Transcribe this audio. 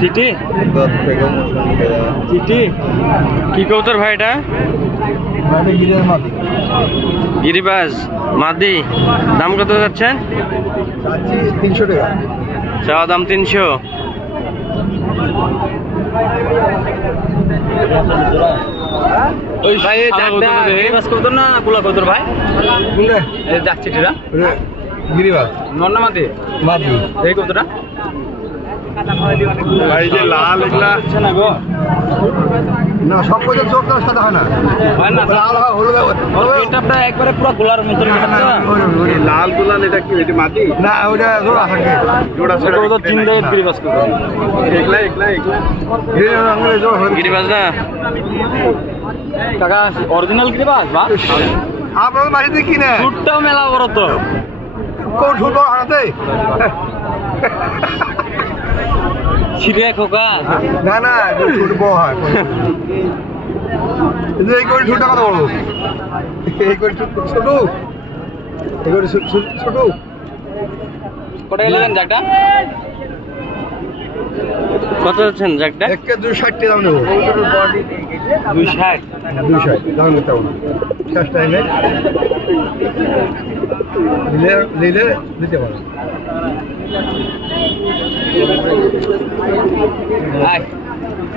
চিটি চিটি কি কবুতর ভাই এটা? গিরিবাজ মাদি। দাম কত যাচ্ছেন? 300 টাকা। চাওয়া দাম 300। ওই ভাই গিরিবাজ কবুতর না গোলা কবুতর ভাই? কোনটা? এই যাচ্ছে টিরা গিরিবাজ নর না মাদি? মাদি। এই কবুতরটা ভাই যে লাল এগুলা হচ্ছে না গো। না সব পয়সা চোখ তো সাদা হয় না, হয় না লাল হয় হলুদ হয়। এটা একবারে পুরো গোলার মতো লাল গুলাল এটা কি এটা মাটি না, ওটা জোড়া থাকে। জোড়া ছেড়ে তো তিন দাগের গিরিবাজ কবুতর। একলা গিরিবাজ না কাকা অরিজিনাল গিরিবাজ বা আপনাদের বাড়িতে কি না ছুটটাও মেলা বড় তো। কোন ছোট হাতে ছিড়ে খোকা না না ছোট বড় হয়। এই কোন ছোট কত বড়? এই কোন ছোট এই কোন ছোট কোটা গেলেন জায়গাটা কত যাচ্ছেন জ্যাকটা? একে 260 টাকা দাম নেবো। 260 260 দাম নিতে হবে শেষ টাইমে নিলে দিতে পারো। আয়